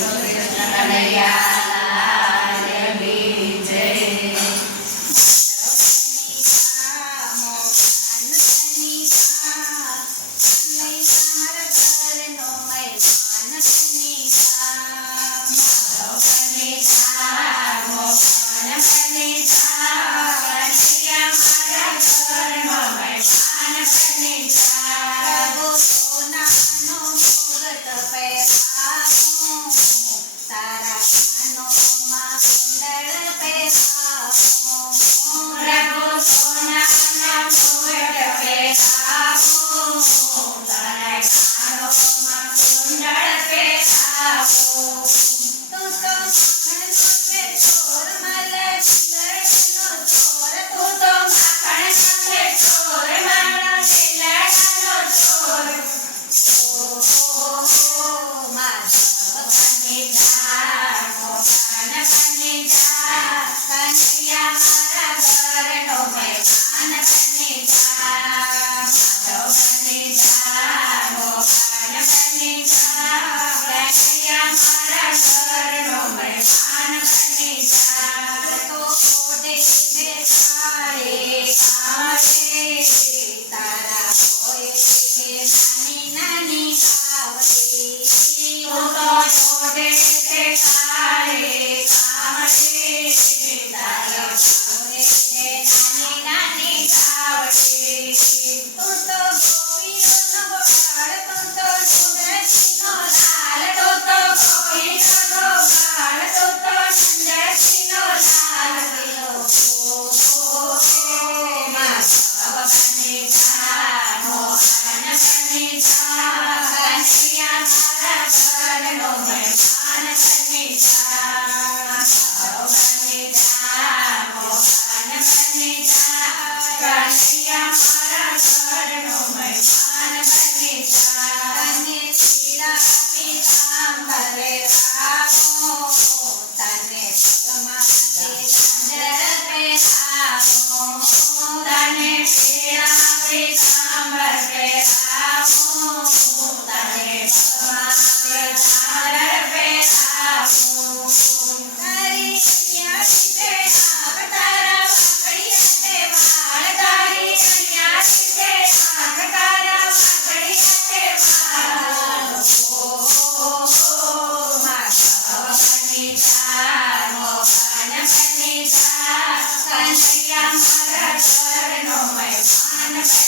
สุขเป็นสักยา Amen, amen. Yes.